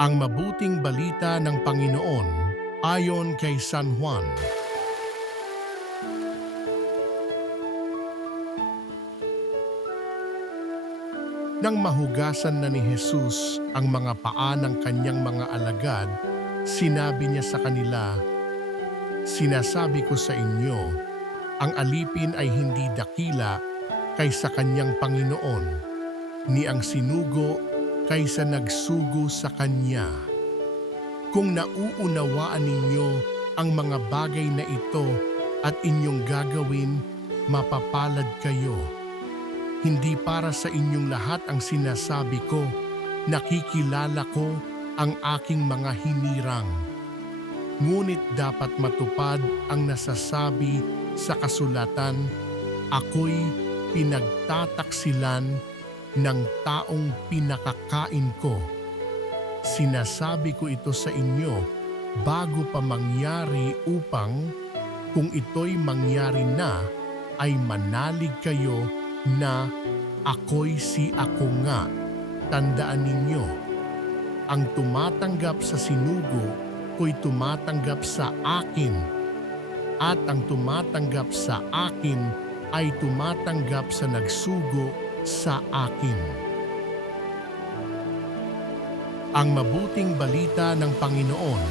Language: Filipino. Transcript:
Ang mabuting balita ng Panginoon ayon kay San Juan. Nang mahugasan na ni Jesus ang mga paa ng kanyang mga alagad, sinabi niya sa kanila, "Sinasabi ko sa inyo, ang alipin ay hindi dakila kaysa kanyang Panginoon, ni ang sinugo kaysa nagsugo sa kanya. Kung nauunawaan ninyo ang mga bagay na ito at inyong gagawin, mapapalad kayo. Hindi para sa inyong lahat ang sinasabi ko, nakikilala ko ang aking mga hinirang. Ngunit dapat matupad ang nasasabi sa kasulatan, ako'y pinagtataksilan ng taong pinakakain ko. Sinasabi ko ito sa inyo bago pa mangyari upang kung ito'y mangyari na ay manalig kayo na ako'y si ako nga. Tandaan ninyo, ang tumatanggap sa sinugo ko'y tumatanggap sa akin, at ang tumatanggap sa akin ay tumatanggap sa nagsugo sa akin." Ang mabuting balita ng Panginoon